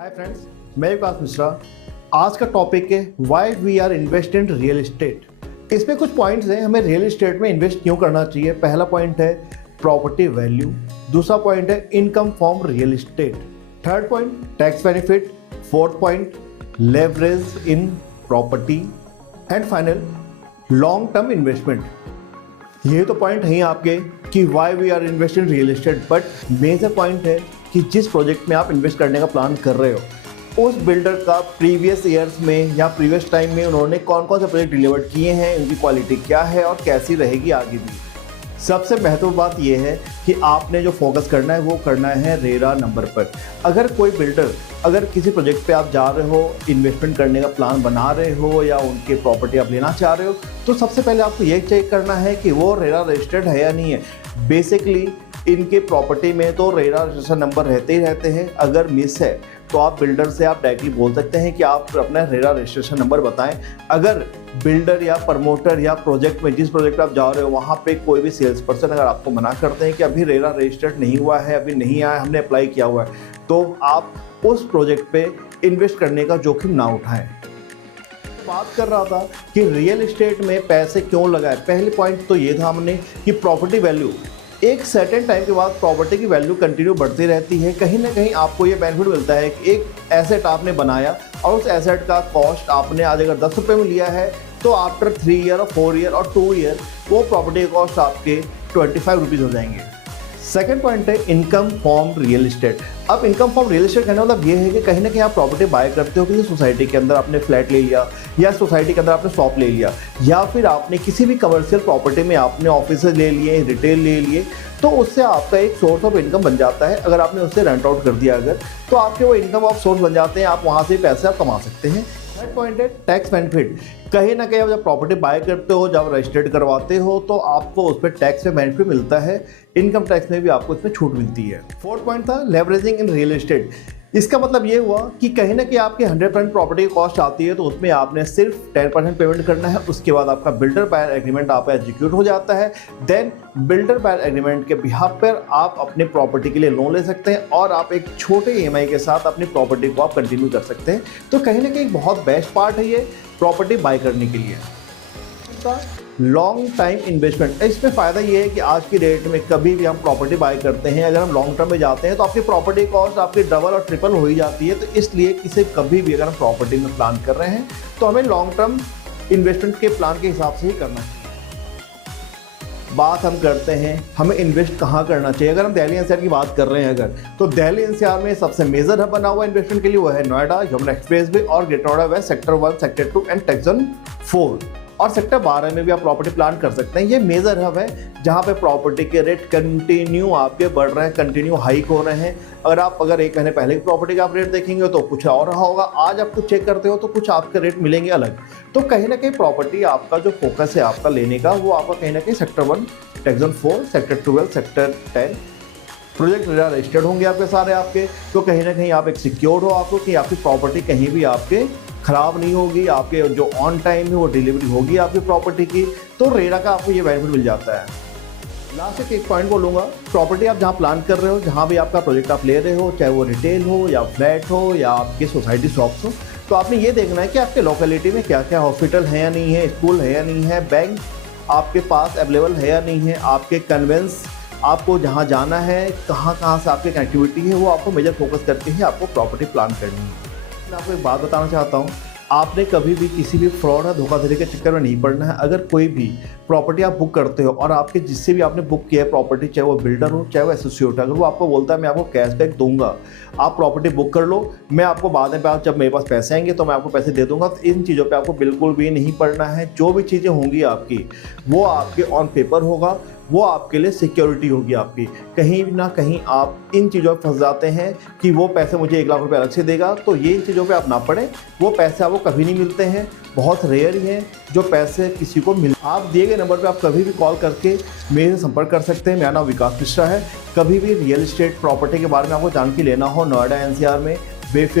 Hi friends, मैं विकास मिश्रा। आज का टॉपिक है why we are invest in real estate. इसमें कुछ पॉइंट्स हैं, हमें रियल एस्टेट में इन्वेस्ट क्यों करना चाहिए। पहला पॉइंट है प्रॉपर्टी वैल्यू, दूसरा पॉइंट है income from real estate, third point tax benefit, fourth point leverage in property and final long term investment. ये तो पॉइंट हैं आपके कि why we are invest in real estate, but major point है कि जिस प्रोजेक्ट में आप इन्वेस्ट करने का प्लान कर रहे हो उस बिल्डर का प्रीवियस ईयर्स में या प्रीवियस टाइम में उन्होंने कौन कौन से प्रोजेक्ट डिलीवर किए हैं, उनकी क्वालिटी क्या है और कैसी रहेगी आगे भी। सबसे महत्वपूर्ण बात यह है कि आपने जो फोकस करना है वो करना है रेरा नंबर पर। अगर कोई बिल्डर अगर किसी प्रोजेक्ट पे आप जा रहे हो, इन्वेस्टमेंट करने का प्लान बना रहे हो या उनके प्रॉपर्टी आप लेना चाह रहे हो, तो सबसे पहले आपको ये चेक करना है कि वो रेरा रजिस्टर्ड है या नहीं है। बेसिकली इनके प्रॉपर्टी में तो रेरा रजिस्ट्रेशन नंबर रहते ही रहते हैं। अगर मिस है तो आप बिल्डर से आप डायरेक्टली बोल सकते हैं कि आप अपना रेरा रजिस्ट्रेशन नंबर बताएं। अगर बिल्डर या प्रमोटर या प्रोजेक्ट में जिस प्रोजेक्ट पे आप जा रहे हो वहाँ पे कोई भी सेल्स पर्सन अगर आपको मना करते हैं कि अभी रेरा रजिस्टर्ड नहीं हुआ है, अभी नहीं आया, हमने अप्लाई किया हुआ है, तो आप उस प्रोजेक्ट पे इन्वेस्ट करने का जोखिम ना उठाएं। बात कर रहा था कि रियल एस्टेट में पैसे क्यों लगाए। पहले पॉइंट तो ये था हमने कि प्रॉपर्टी वैल्यू, एक सर्टेन टाइम के बाद प्रॉपर्टी की वैल्यू कंटिन्यू बढ़ती रहती है। कहीं ना कहीं आपको ये बेनिफिट मिलता है कि एक एसेट आपने बनाया और उस एसेट का कॉस्ट आपने आज अगर 10 रुपये में लिया है तो आफ्टर 3 ईयर और 4 ईयर और 2 ईयर वो प्रॉपर्टी कॉस्ट आपके 25 रुपीज़ हो जाएंगे। सेकेंड पॉइंट है इनकम फ्रॉम रियल एस्टेट। अब इनकम फ्रॉम रियल एस्टेट कहने मतलब ये है कि कहीं ना कहीं आप प्रॉपर्टी बाय करते हो, किसी सोसाइटी के अंदर आपने फ्लैट ले लिया या सोसाइटी के अंदर आपने शॉप ले लिया या फिर आपने किसी भी कमर्शियल प्रॉपर्टी में आपने ऑफिस ले लिए, रिटेल ले लिए, तो उससे आपका एक सोर्स ऑफ इनकम बन जाता है। अगर आपने उससे रेंट आउट कर दिया अगर, तो आपके वो इनकम ऑफ सोर्स बन जाते हैं, आप वहाँ से पैसे आप कमा सकते हैं। थर्ड पॉइंट है टैक्स बेनिफिट। कहीं ना कहीं आप जब प्रॉपर्टी बाय करते हो, जब रजिस्टर्ड करवाते हो, तो आपको उस पर टैक्स में बेनिफिट मिलता है, इनकम टैक्स में भी आपको इसमें छूट मिलती है। फोर्थ पॉइंट था लेवरेजिंग इन रियल एस्टेट। इसका मतलब ये हुआ कि कहीं ना कहीं आपकी 100% प्रॉपर्टी की कॉस्ट आती है तो उसमें आपने सिर्फ 10% पेमेंट करना है। उसके बाद आपका बिल्डर बायर एग्रीमेंट आपका एग्जीक्यूट हो जाता है। देन बिल्डर बायर एग्रीमेंट के बिहाफ पर आप अपने प्रॉपर्टी के लिए लोन ले सकते हैं और आप एक छोटे EMI के साथ अपनी प्रॉपर्टी को आप कंटिन्यू कर सकते हैं। तो कहीं ना कहीं बहुत बेस्ट पार्ट है ये प्रॉपर्टी बाय करने के लिए। लॉन्ग टाइम इन्वेस्टमेंट, इसमें फ़ायदा ये है कि आज की डेट में कभी भी हम प्रॉपर्टी बाय करते हैं, अगर हम लॉन्ग टर्म में जाते हैं तो आपकी प्रॉपर्टी कॉस्ट आपकी डबल और ट्रिपल हो ही जाती है। तो इसलिए किसी कभी भी अगर हम प्रॉपर्टी में प्लान कर रहे हैं तो हमें लॉन्ग टर्म इन्वेस्टमेंट के प्लान के हिसाब से ही करना चाहिए। बात हम करते हैं हमें इन्वेस्ट कहाँ करना चाहिए। अगर हम दिल्ली NCR की बात कर रहे हैं अगर, तो दिल्ली NCR में सबसे मेजर हब बना हुआ इन्वेस्टमेंट के लिए वो है नोएडा, यमुना एक्सप्रेसवे और greater Noida west, sector 1, sector 2 and tech zone 4 और सेक्टर 12 में भी आप प्रॉपर्टी प्लान कर सकते हैं। ये मेजर हब है जहाँ पे प्रॉपर्टी के रेट कंटिन्यू आपके बढ़ रहे हैं, कंटिन्यू हाइक हो रहे हैं। अगर 1 महीने पहले की प्रॉपर्टी का आप रेट देखेंगे तो कुछ और रहा होगा, आज आप कुछ चेक करते हो तो कुछ आपके रेट मिलेंगे अलग। तो कहीं ना कहीं प्रॉपर्टी आपका जो फोकस है आपका लेने का, वो आपका कहीं ना कहीं sector 1, tech zone 4, sector 12, sector 10 project registered होंगे आपके सारे आपके। तो कहीं ना कहीं आप एक सिक्योर हो आपको कि आपकी प्रॉपर्टी कहीं भी आपके ख़राब नहीं होगी, आपके जो ऑन टाइम है वो डिलीवरी होगी आपकी प्रॉपर्टी की। तो रेरा का आपको ये बेनिफिट मिल जाता है। लास्ट एक पॉइंट बोलूँगा, प्रॉपर्टी आप जहाँ प्लान कर रहे हो, जहाँ भी आपका प्रोजेक्ट आप ले रहे हो, चाहे वो रिटेल हो या फ्लैट हो या आपके सोसाइटी शॉप्स हो, तो आपने ये देखना है कि आपके लोकेलिटी में क्या क्या हॉस्पिटल है या नहीं है, स्कूल है या नहीं है, बैंक आपके पास अवेलेबल है या नहीं है, आपके कन्वेंस आपको जहाँ जाना है, कहाँ कहाँ से आपकी कनेक्टिविटी है, वो आपको मेजर फोकस करके ही आपको प्रॉपर्टी प्लान करनी है। मैं आपको एक बात बताना चाहता हूँ, आपने कभी भी किसी भी फ्रॉड या धोखाधड़ी के चक्कर में नहीं पड़ना है। अगर कोई भी प्रॉपर्टी आप बुक करते हो और आपके जिससे भी आपने बुक किया है प्रॉपर्टी, चाहे वो बिल्डर हो चाहे वो एसोसिएट है, अगर वो आपको बोलता है मैं आपको कैशबैक दूंगा, आप प्रॉपर्टी बुक कर लो, मैं आपको बाद में जब मेरे पास पैसे आएंगे तो मैं आपको पैसे दे दूंगा, तो इन चीज़ों पर आपको बिल्कुल भी नहीं पड़ना है। जो भी चीज़ें होंगी आपकी वो आपके ऑन पेपर होगा, वो आपके लिए सिक्योरिटी होगी आपकी। कहीं ना कहीं आप इन चीज़ों में फंस जाते हैं कि वो पैसे मुझे 1 लाख रुपए अलग से देगा, तो ये इन चीज़ों पे आप ना पड़े। वो पैसे आपको कभी नहीं मिलते हैं, बहुत रेयर ही हैं जो पैसे किसी को मिल। आप दिए गए नंबर पे आप कभी भी कॉल करके मेरे से संपर्क कर सकते हैं। मेरा नाम विकास मिश्रा है। कभी भी रियल एस्टेट प्रॉपर्टी के बारे में आपको जानकारी लेना हो नोएडा NCR में, बेफिक्र